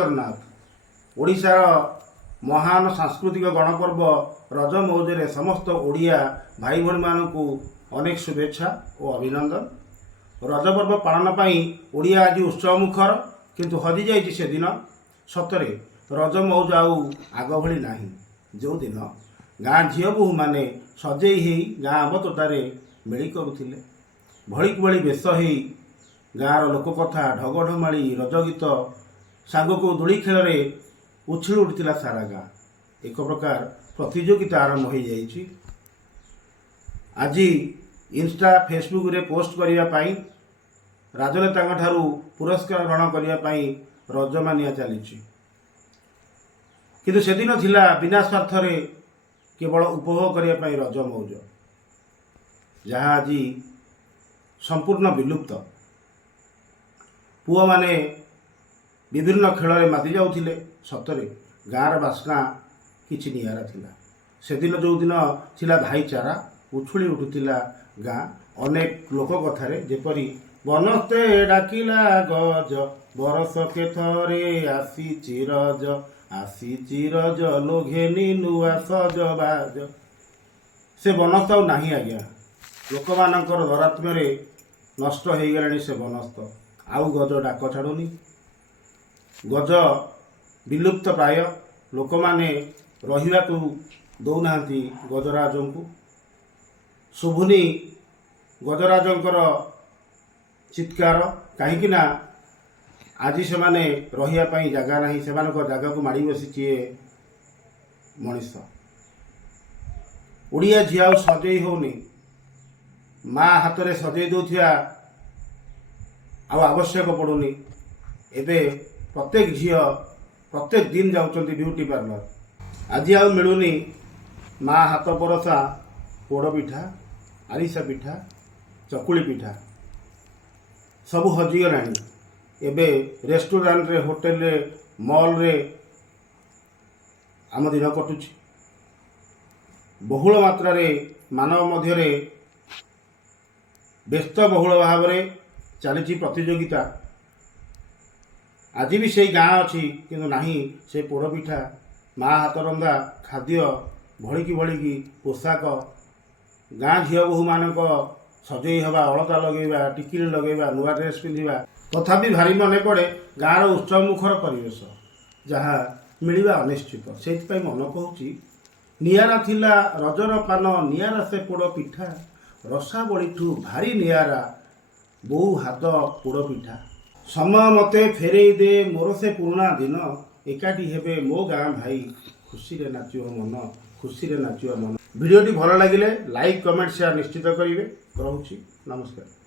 ଜଗନ୍ନାଥ ଓଡ଼ିଶାର ମହାନ ସାଂସ୍କୃତିକ ଗଣପର୍ବ ରଜ ମଉଜରେ ସମସ୍ତ ଓଡ଼ିଆ ଭାଇ ଭଉଣୀମାନଙ୍କୁ ଅନେକ ଶୁଭେଚ୍ଛା ଓ ଅଭିନନ୍ଦନ। ରଜ ପର୍ବ ପାଳନ ପାଇଁ ଓଡ଼ିଆ ଆଜି ଉତ୍ସବ ମୁଖର, କିନ୍ତୁ ହଜିଯାଇଛି ସେଦିନ। ସତରେ ରଜ ମଉଜ ଆଉ ଆଗ ଭଳି ନାହିଁ। ଯେଉଁଦିନ ଗାଁ ଝିଅ ବୋହୂମାନେ ସଜେଇ ହେଇ ଗାଁ ଆମ୍ବ ତୋଟାରେ ମେଳି କରୁଥିଲେ, ଭଳିକି ଭଳି ବେଶ ହେଇ ଗାଁର ଲୋକକଥା, ଢଗଢମାଳି, ରଜ ଗୀତ ସାଙ୍ଗକୁ ଦୋଳି ଖେଳରେ ଉଛୁଳି ଉଠିଥିଲା ସାରା ଗାଁ। ଏକ ପ୍ରକାର ପ୍ରତିଯୋଗିତା ଆରମ୍ଭ ହୋଇଯାଇଛି। ଆଜି ଇନଷ୍ଟା ଫେସବୁକରେ ପୋଷ୍ଟ କରିବା ପାଇଁ, ରାଜନେତାଙ୍କ ଠାରୁ ପୁରସ୍କାର ଗ୍ରହଣ କରିବା ପାଇଁ ରଜମାନିଆ ଚାଲିଛି। କିନ୍ତୁ ସେଦିନ ଥିଲା ବିନା ସ୍ୱାର୍ଥରେ କେବଳ ଉପଭୋଗ କରିବା ପାଇଁ ରଜ ମଉଜ, ଯାହା ଆଜି ସମ୍ପୂର୍ଣ୍ଣ ବିଲୁପ୍ତ। ପୁଅମାନେ ବିଭିନ୍ନ ଖେଳରେ ମାତି ଯାଉଥିଲେ। ସତରେ ଗାଁର ବାସ୍ନା କିଛି ନିଆରା ଥିଲା। ସେଦିନ ଯେଉଁଦିନ ଥିଲା ଭାଇଚାରା, ଉଛୁଳି ଉଠୁଥିଲା ଗାଁ ଅନେକ ଲୋକ କଥାରେ, ଯେପରି ବନସ୍ତେ ଡାକିଲା ଗଜ, ବରଷକେ ଥରେ ଆସିଛି ରଜ, ଆସିଛି ରଜ ଲୋଘେନି ନୂଆ ସଜବାଜ। ସେ ବନସ୍ତ ଆଉ ନାହିଁ ଆଜ୍ଞା। ଲୋକମାନଙ୍କର ଦୌରାତ୍ମ୍ୟରେ ନଷ୍ଟ ହୋଇଗଲାଣି ସେ ବନସ୍ତ। ଆଉ ଗଜ ଡାକ ଛାଡ଼ୁନି। ଗଜ ବିଲୁପ୍ତ ପ୍ରାୟ। ଲୋକମାନେ ରହିବାକୁ ଦେଉନାହାନ୍ତି ଗଜରାଜଙ୍କୁ। ଶୁଭୁନି ଗଜରାଜଙ୍କର ଚିତ୍କାର, କାହିଁକି ନା ଆଜି ସେମାନେ ରହିବା ପାଇଁ ଜାଗା ନାହିଁ। ସେମାନଙ୍କ ଜାଗାକୁ ମାଡ଼ି ବସିଛି ଏ ମଣିଷ। ଓଡ଼ିଆ ଝିଅ ଆଉ ସଜେଇ ହେଉନି। ମା ହାତରେ ସଜେଇ ଦେଉଥିବା ଆଉ ଆବଶ୍ୟକ ପଡ଼ୁନି। ଏବେ ପ୍ରତ୍ୟେକ ଝିଅ ପ୍ରତ୍ୟେକ ଦିନ ଯାଉଛନ୍ତି ବିୟୁଟି ପାର୍ଲର। ଆଜି ଆଉ ମିଳୁନି ମା ହାତ ପରସା ପୋଡ଼ ପିଠା, ଆରିସା ପିଠା, ଚକୁଳି ପିଠା। ସବୁ ହଜିଗଲାଣି। ଏବେ ରେଷ୍ଟୁରାଣ୍ଟରେ, ହୋଟେଲରେ, ମଲରେ ଆମ ଦିନ କଟୁଛି। ବହୁଳ ମାତ୍ରାରେ ମାନବ ମଧ୍ୟରେ ବ୍ୟସ୍ତବହୁଳ ଭାବରେ ଚାଲିଛି ପ୍ରତିଯୋଗିତା। ଆଜି ବି ସେଇ ଗାଁ ଅଛି, କିନ୍ତୁ ନାହିଁ ସେ ପୋଡ଼ପିଠା, ମା ହାତ ରନ୍ଧା ଖାଦ୍ୟ, ଭଳିକି ଭଳିକି ପୋଷାକ। ଗାଁ ଝିଅ ବୋହୂମାନଙ୍କ ସଜେଇ ହେବା, ଅଳତା ଲଗେଇବା, ଟିକିଲି ଲଗେଇବା, ନୂଆ ଡ୍ରେସ୍ ପିନ୍ଧିବା। ତଥାପି ଭାରି ମନେ ପଡ଼େ ଗାଁର ଉତ୍ସବ ମୁଖର ପରିବେଶ, ଯାହା ମିଳିବା ଅନିଶ୍ଚିତ। ସେଇଥିପାଇଁ ମନ କହୁଛି, ନିଆରା ଥିଲା ରଜର ପାନ, ନିଆରା ସେ ପୋଡ଼ ପିଠା, ରସାବଳୀଠୁ ଭାରି ନିଆରା ବୋଉ ହାତ ପୋଡ଼ ପିଠା। ସମୟ ମୋତେ ଫେରେଇ ଦେ ମୋର ସେ ପୁରୁଣା ଦିନ, ଏକାଠି ହେବେ ମୋ ଗାଁ ଭାଇ, ଖୁସିରେ ନାଚିବ ମନ, ଖୁସିରେ ନାଚିବ ମନ। ଭିଡ଼ିଓଟି ଭଲ ଲାଗିଲେ ଲାଇକ୍, କମେଣ୍ଟ, ସେୟାର ନିଶ୍ଚିତ କରିବେ। ରହୁଛି, ନମସ୍କାର।